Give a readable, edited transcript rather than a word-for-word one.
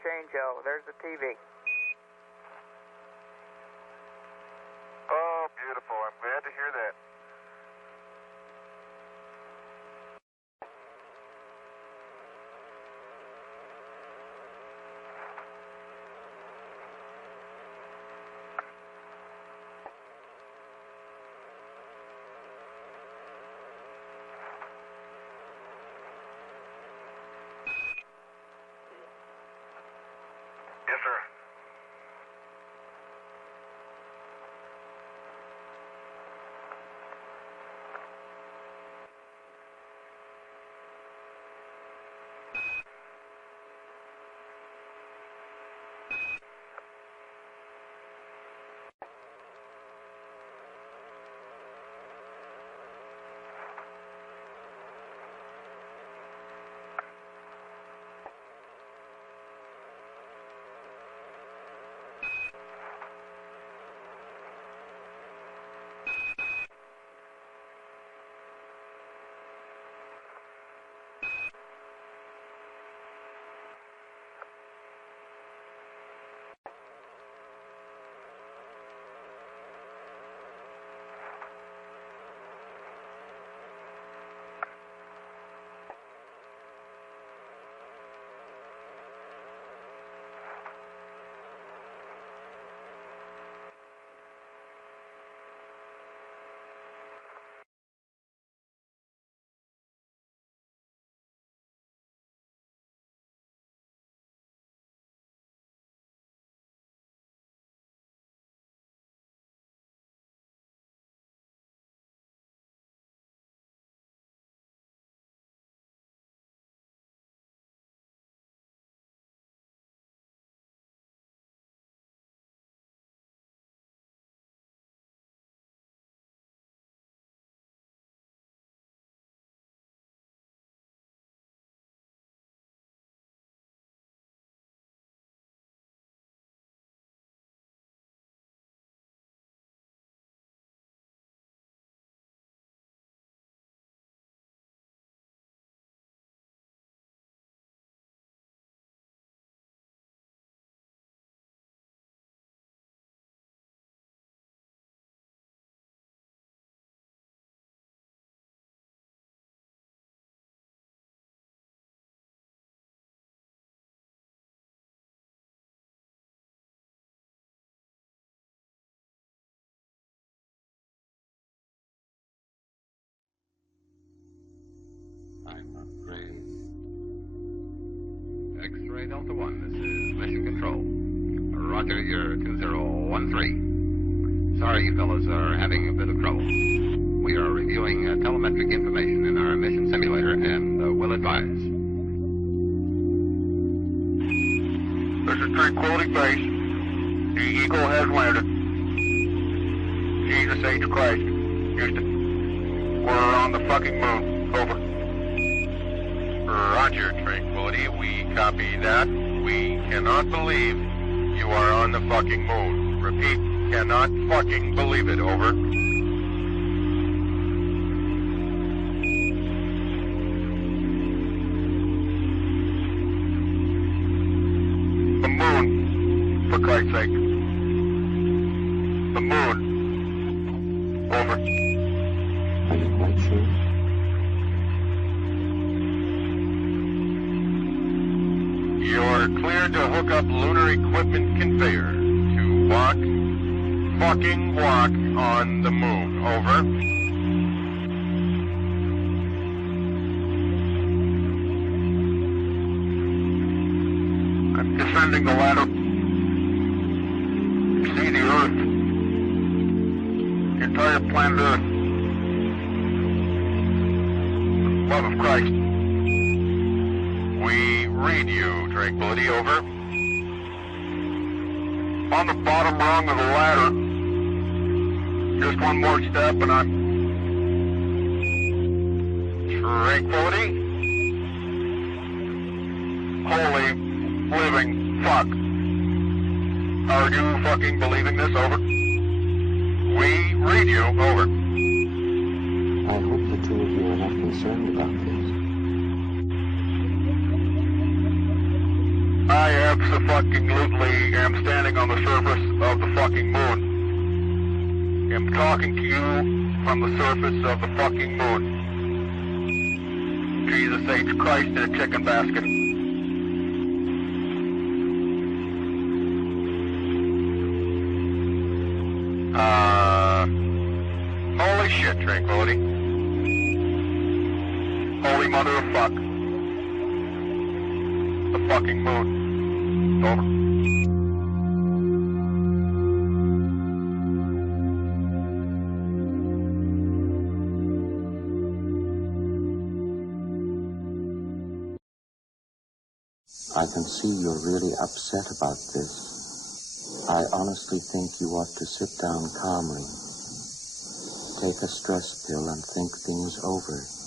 Change-O. There's the TV. Oh, beautiful. I'm glad to hear that. Yes, sir. I'm afraid. X-ray Delta 1, this is Mission Control. Roger, you're 2013. Sorry you fellas are having a bit of trouble. We are reviewing telemetric information in our mission simulator and will advise. This is Tranquility Base. The Eagle has landed. Jesus H. Christ. Houston. We're on the fucking moon. Over. Roger, Tranquility. We copy that. We cannot believe you are on the fucking moon. Repeat, cannot fucking believe it. Over. The moon, for Christ's sake. The moon. Over. Are you quite sure? You're cleared to hook up lunar equipment conveyor to fucking walk on the moon. Over. I'm descending the ladder. See the Earth. The entire planet Earth. Love of Christ. We read you, Tranquility. Over. On the bottom rung of the ladder. Just one more step and I'm... Tranquility? Holy living fuck. Are you fucking believing this? Over. We read you. Over. I hope the two of you are not concerned about this. I abso-fucking-lutely am standing on the surface of the fucking moon. I'm talking to you from the surface of the fucking moon. Jesus H. Christ in a chicken basket. Holy shit, Tranquility. Holy mother of fuck. The fucking moon. Over. I can see you're really upset about this. I honestly think you ought to sit down calmly. Take a stress pill and think things over.